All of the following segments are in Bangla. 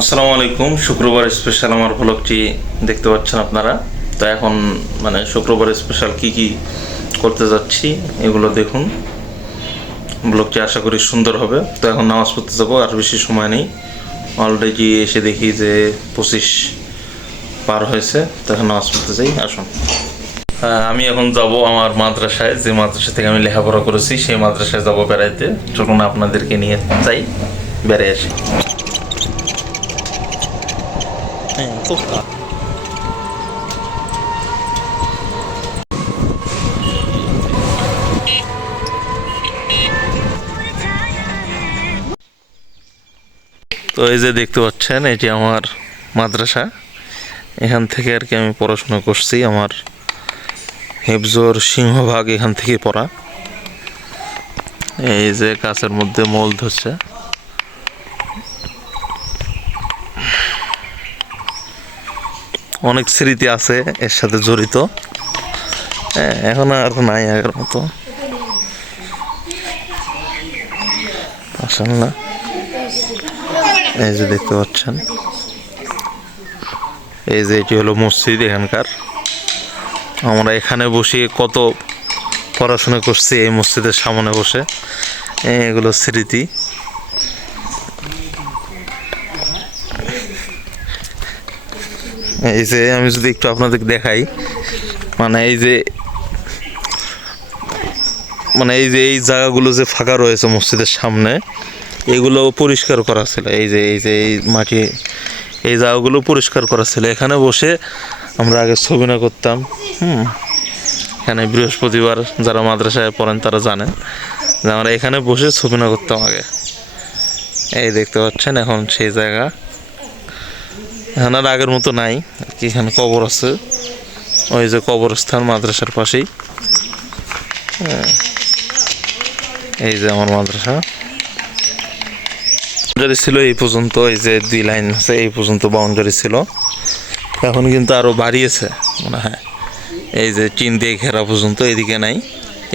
আসসালামু আলাইকুম। শুক্রবার স্পেশাল আমার ব্লগটি দেখতে পাচ্ছেন আপনারা। তো এখন শুক্রবার স্পেশাল কি কি করতে যাচ্ছি এগুলো দেখুন। ব্লগটি আশা করি সুন্দর হবে। তো এখন নামাজ পড়তে যাবো, আর বেশি সময় নেই। অলরেডি এসে দেখি যে 25 পার হয়েছে। তো এখন নামাজ পড়তে যাই, আসুন। আমি এখন যাব আমার মাদ্রাসায়, যে মাদ্রাসা থেকে আমি লেখাপড়া করেছি সেই মাদ্রাসায় যাব বেড়াইতে। চলুন আপনাদেরকে নিয়ে যাই, বেড়ে আসি। তো এই যে দেখতে পাচ্ছেন, এটি আমার মাদ্রাসা। এখান থেকে আর কি আমি পড়াশোনা করছি। আমার হেফজোর সিংহভাগ এখান থেকে পড়া। এই যে কাছের মধ্যে মল ধরছে। অনেক স্মৃতি আছে এর সাথে জড়িত। এখন আর নাই আগের মতো, আসেন না। এই যে দেখতে পাচ্ছেন, এই যে এটি হলো মসজিদ এখানকার। আমরা এখানে বসে কত পড়াশোনা করছি এই মসজিদের সামনে বসে। এগুলো স্মৃতি। এই যে আমি যদি একটু আপনাদের দেখাই, এই যে এই জায়গাগুলো যে ফাঁকা রয়েছে মসজিদের সামনে, এগুলো পরিষ্কার করা ছিল। এই মাটি, এই জায়গাগুলো পরিষ্কার করা ছিল। এখানে বসে আমরা আগে ছবি না করতাম। এখানে বৃহস্পতিবার যারা মাদ্রাসায় পড়েন তারা জানেন যে আমরা এখানে বসে ছবি না করতাম আগে। এই দেখতে পাচ্ছেন এখন সেই জায়গা। এখানে আর আগের মতো নাই আর কি। এখানে কবর আছে, ওই যে কবরস্থান মাদ্রাসার পাশেই। এই যে আমার মাদ্রাসা বাউন্ডারি ছিল এই পর্যন্ত। এই যে 2 লাইন আছে, এই পর্যন্ত বাউন্ডারি ছিল। এখন কিন্তু আরো বাড়িয়েছে মনে হয়। এই যে টিন দিয়ে ঘেরা পর্যন্ত, এদিকে নাই,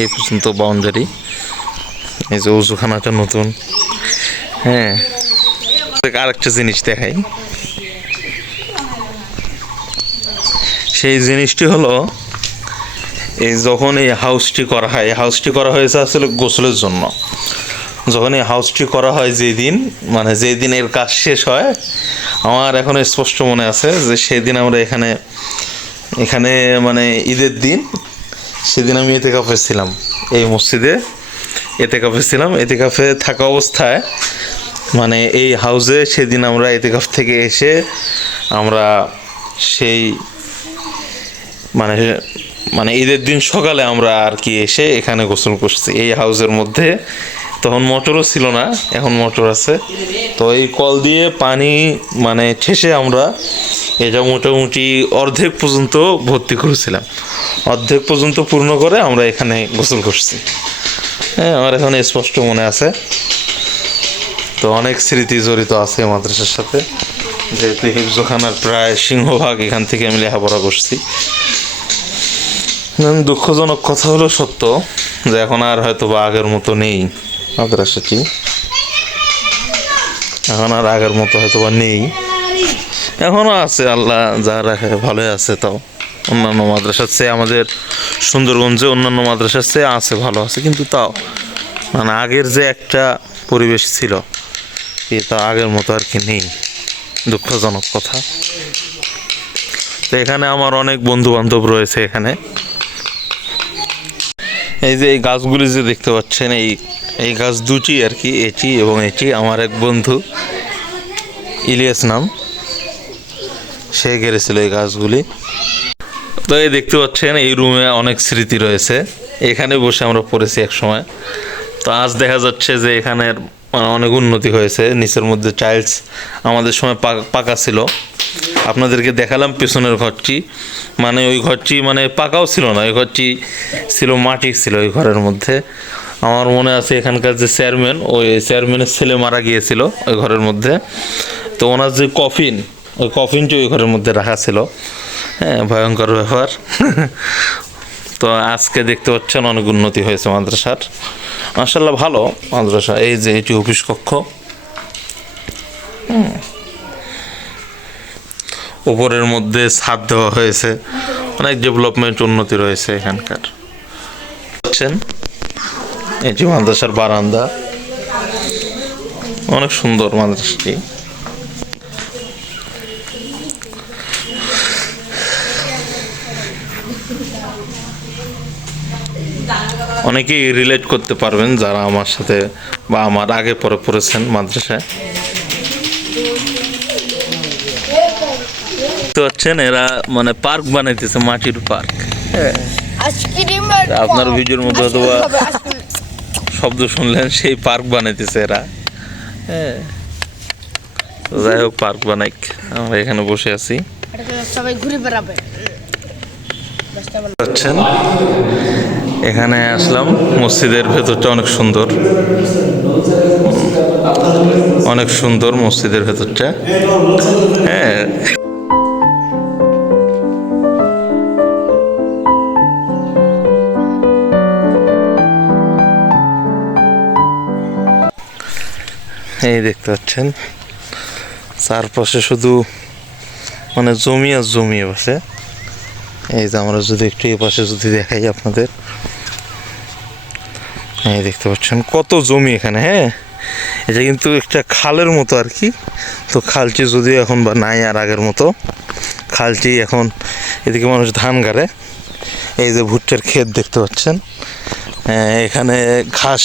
এই পর্যন্ত বাউন্ডারি। এই যে উজুখানাটা নতুন। আরেকটা জিনিস দেখাই। সেই জিনিসটি হলো, এই যখন এই হাউসটি করা হয়, হাউসটি করা হয়েছে আসলে গোসলের জন্য। যখন এই হাউসটি করা হয় যেদিন, যেদিন এর কাজ শেষ হয়, আমার এখন স্পষ্ট মনে আছে যে সেদিন আমরা এখানে ঈদের দিন, সেদিন আমি এতেকাফে ছিলাম এই মসজিদে। এতেকাফে ছিলাম। এতেকাফে থাকা অবস্থায় এই হাউসে সেদিন আমরা এতেকাফ থেকে এসে আমরা সেই ঈদের দিন সকালে আমরা আর কি এসে এখানে গোসল করছি এই হাউসের মধ্যে। তখন মোটরও ছিল না, এখন মোটর আছে। তো এই কল দিয়ে পানি ঠেসে আমরা এটা মোটামুটি অর্ধেক পর্যন্ত ভর্তি করেছিলাম। অর্ধেক পর্যন্ত পূর্ণ করে আমরা এখানে গোসল করছি। আমার এখন স্পষ্ট মনে আছে। তো অনেক স্মৃতি জড়িত আছে মাদ্রাসার সাথে, যেহেতু হিফজখানার প্রায় সিংহভাগ এখান থেকে আমি লেখাপড়া করছি। দুঃখজনক কথা হলো সত্য যে এখন আর হয়তো বা আগের মতো নেই মাদ্রাসাটি। এখন আর আগের মতো হয়তো বা নেই। এখনও আছে, আল্লাহ যা রাখে ভালোই আছে। তাও অন্যান্য মাদ্রাসার চেয়ে, আমাদের সুন্দরগঞ্জে অন্যান্য মাদ্রাসার চেয়ে আছে, ভালো আছে। কিন্তু তাও আগের যে একটা পরিবেশ ছিল, এটা আগের মতো আর কি নেই। দুঃখজনক কথা। তো এখানে আমার অনেক বন্ধু বান্ধব রয়েছে এখানে। এই যে এই গাছগুলি যে দেখতে পাচ্ছেন, এই গাছ দুটি আর কি, এটি এবং এটি। আমার এক বন্ধু ইলিয়াস নাম, সে গেড়েছিল এই গাছগুলি। তো এই দেখতে পাচ্ছেন, এই রুমে অনেক স্মৃতি রয়েছে। এখানে বসে আমরা পড়েছি এক সময়। তো আজ দেখা যাচ্ছে যে এখানের অনেক উন্নতি হয়েছে। নিচের মধ্যে টাইলস, আমাদের সময় পাকা ছিল। আপনাদেরকে দেখালাম পেছনের ঘরটি। ওই ঘরটি পাকাও ছিল না, ওই ঘরটি ছিল মাটি ছিল ওই ঘরের মধ্যে। আমার মনে আছে এখানকার যে চেয়ারম্যান, ওই চেয়ারম্যানের ছেলে মারা গিয়েছিল ওই ঘরের মধ্যে। তো ওনার যে কফিন, ওই কফিনটি ওই ঘরের মধ্যে রাখা ছিল। ভয়ঙ্কর ব্যাপার। তো আজকে দেখতে পাচ্ছেন অনেক উন্নতি হয়েছে মাদ্রাসার। মাশাআল্লাহ ভালো মাদ্রাসা। এই যে এটি অফিস কক্ষ। উপরের মধ্যে ছাদ দেওয়া হয়েছে, অনেক ডেভেলপমেন্ট উন্নতি রয়েছে এখানকার। দেখছেন এটি মাদ্রাসার বারান্দা, অনেক সুন্দর মাদ্রাসাটি। অনেকেই রিলেট করতে পারবেন যারা আমার সাথে বা আমার আগে পরে পড়েছেন মাদ্রাসায়। তো হচ্ছেন এরা মানে পার্ক বানাইতেছে, মাটির পার্ক। আপনার ভিডিওর মধ্যে হয়তো শব্দ শুনলেন, সেই পার্ক বানাইতেছে এরা। হ্যাঁ, যাই হোক, পার্ক বানাই, আমরা এখানে বসে আছি। সবাই ঘুরে বেড়াবে। হচ্ছেন এখানে আসলাম, মসজিদের ভেতরটা অনেক সুন্দর, অনেক সুন্দর মসজিদের ভেতরটা। হ্যাঁ, এই দেখতে পাচ্ছেন চারপাশে শুধু মানে জমি আর জমি বসে। এই যে আমরা যদি একটু এ পাশে যদি দেখাই আপনাদের, এই দেখতে পাচ্ছেন কত জমি এখানে। হ্যাঁ, এটা কিন্তু একটা খালের মতো আর কি। তো খালটি যদিও এখন বা নাই আর আগের মতো, খালটি এখন এদিকে মানুষ ধান গাড়ে। এই যে ভুট্টার ক্ষেত দেখতে পাচ্ছেন, এখানে ঘাস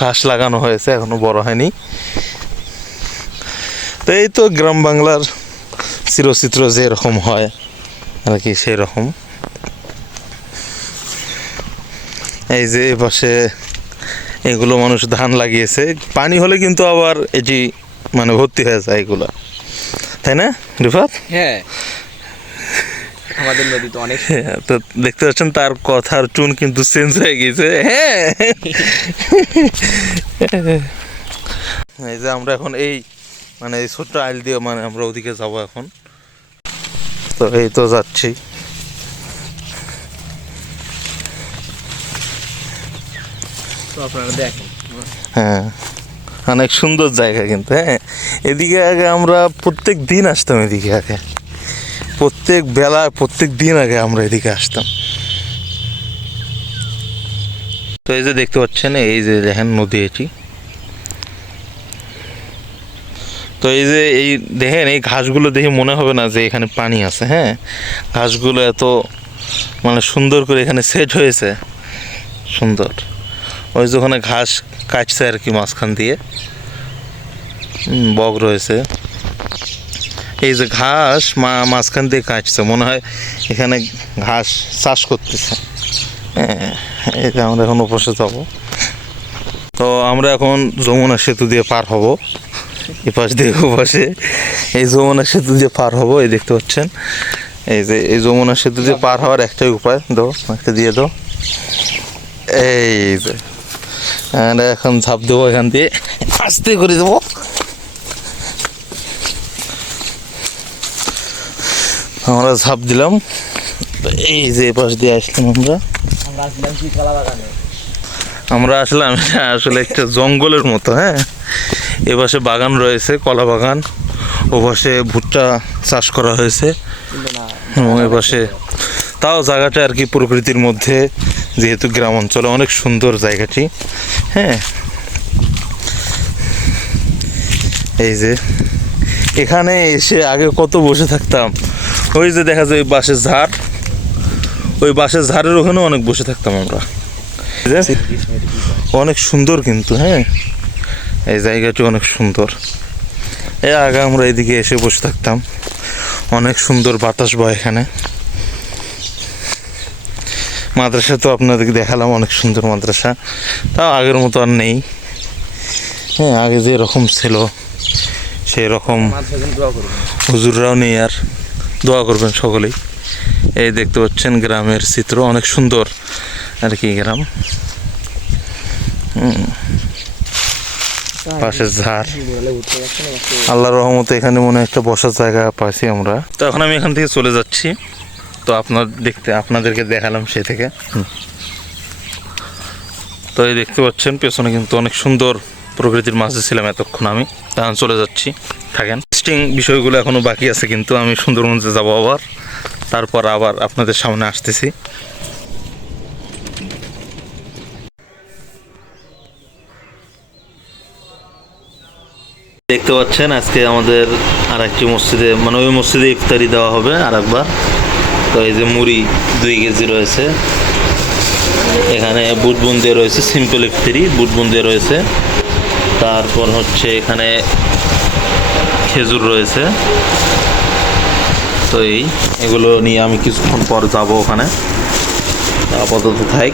ঘাস লাগানো হয়েছে, এখনো বড় হয়নি। তো এই তো গ্রাম বাংলার চিরচিত্র যেরকম হয় আর কি, সেরকম। এই যে পাশে এগুলো মানুষ ধান লাগিয়েছে, পানি হলে কিন্তু আবার এটি মানে ভর্তি হয়ে যায় এগুলা, তাই না রিফাত? হ্যাঁ, আমাদের নদী তো অনেক। তো দেখতে পাচ্ছেন তার কথার টুন কিন্তু চেঞ্জ হয়ে গেছে। হ্যাঁ, এই যে আমরা এখন এই মানে এই ছোট্ট আইল দিয়ে মানে আমরা ওদিকে যাব এখন। তো এই তো যাচ্ছি। তো আপনারা দেখেন, হ্যাঁ, অনেক সুন্দর জায়গা কিন্তু। হ্যাঁ, এদিকে আগে আমরা প্রত্যেক দিন আসতাম, এদিকে আগে প্রত্যেক বেলা প্রত্যেক দিন আগে আমরা এদিকে আসতাম। তো এই যে দেখতে পাচ্ছেন, এই যে দেখেন নদী এটি। তো এই যে এই দেখেন এই ঘাসগুলো দেখে মনে হবে না যে এখানে পানি আছে। হ্যাঁ, ঘাসগুলো এত মানে সুন্দর করে এখানে সেট হয়েছে, সুন্দর। ওই যে ওখানে ঘাস কাটছে আর কি মাঝখান দিয়ে, বগ রয়েছে। এই যে ঘাস মাঝখান দিয়ে কাটছে, মনে হয় এখানে ঘাস চাষ করতেছে। হ্যাঁ, এই যে আমরা এখন ওপাশে যাব। তো আমরা এখন যমুনা সেতু দিয়ে পার হব, এপাশ দিয়ে ওপাশে। এই যমুনা সেতু দিয়ে পার হব, এই দেখতে পাচ্ছেন। এই যে এই যমুনা সেতু দিয়ে পার হওয়ার একটাই উপায়, দাও একটা দিয়ে দাও। এই যে আমরা এখন ঝাঁপ দেবো, এখান দিয়ে আস্তে করে দেবো। আমরা ঝাঁপ দিলাম। এই যে এপাশ দিয়ে আসলাম আমরা আসলাম আসলে একটা জঙ্গলের মতো। হ্যাঁ, এপাশে বাগান রয়েছে, কলা বাগান, ও পাশে ভুট্টা চাষ করা হয়েছে, এবং এপাশে তাও জায়গাটা আর কি প্রকৃতির মধ্যে, যেহেতু গ্রাম অঞ্চলে অনেক সুন্দর জায়গাটি। হ্যাঁ, এই যে এখানে এসে আগে কত বসে থাকতাম, ওই যে দেখা যায় ওই বাঁশের ঝাড়, ওই বাঁশের ঝাড়ের ওখানে অনেক বসে থাকতাম আমরা। অনেক সুন্দর কিন্তু। হ্যাঁ, এই জায়গাটি অনেক সুন্দর। আগে আমরা এদিকে এসে বসে থাকতাম, অনেক সুন্দর বাতাস বয় এখানে। মাদ্রাসা তো আপনাদেরকে দেখালাম, অনেক সুন্দর মাদ্রাসা, তাও আগের মতো আর নেই। হ্যাঁ, আগে যে রকম ছিল সেই রকম হুজুররাও নেই আর। দোয়া করবেন সকলেই। এই দেখতে পাচ্ছেন গ্রামের চিত্র, অনেক সুন্দর আর কি গ্রাম। পাশের ঝাড়, আল্লাহর রহমতে এখানে মনে হয় একটা বসার জায়গা পাইছি আমরা। তো এখন আমি এখান থেকে চলে যাচ্ছি। তো আপনাদেরকে দেখালাম সে থেকে। তো এই দেখতে পাচ্ছেন পেছনে কিন্তু অনেক সুন্দর প্রকৃতির মাঝে ছিলাম এতক্ষণ আমি, এখন চলে যাচ্ছি, থাকেন। ইন্টারেস্টিং বিষয়গুলো এখনও বাকি আছে, কিন্তু আমি সুন্দরবনে যাবো আবার, তারপর আবার আপনাদের সামনে আসতেছি। দেখতে পাচ্ছেন আজকে আমাদের আর একটি মসজিদে, মানে ওই মসজিদে ইফতারি দেওয়া হবে আর একবার। তো এই যে মুড়ি 2 কেজি রয়েছে, এখানে বুট বুন্দিয়া রয়েছে, সিম্পল ইফতারি বুট বুন্দিয়া রয়েছে, তারপর হচ্ছে এখানে খেজুর রয়েছে। তো এগুলো নিয়ে আমি কিছুক্ষণ পর যাব ওখানে, আপাতত থাক।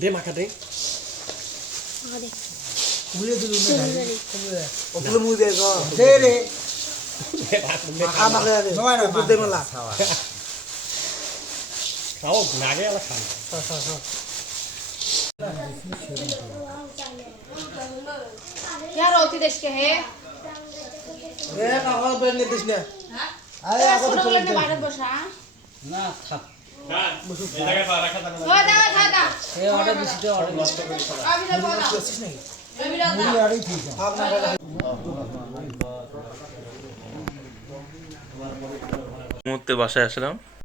দে মাখা দে খাও নাগে আলা খান यार होती देश के है भारत बसा না থাক हो दादा दादा এই অর্ডার দিছি তো অর্ডার अभी तो बोला अभी दादा মুহূর্তে বাসায় আসলাম,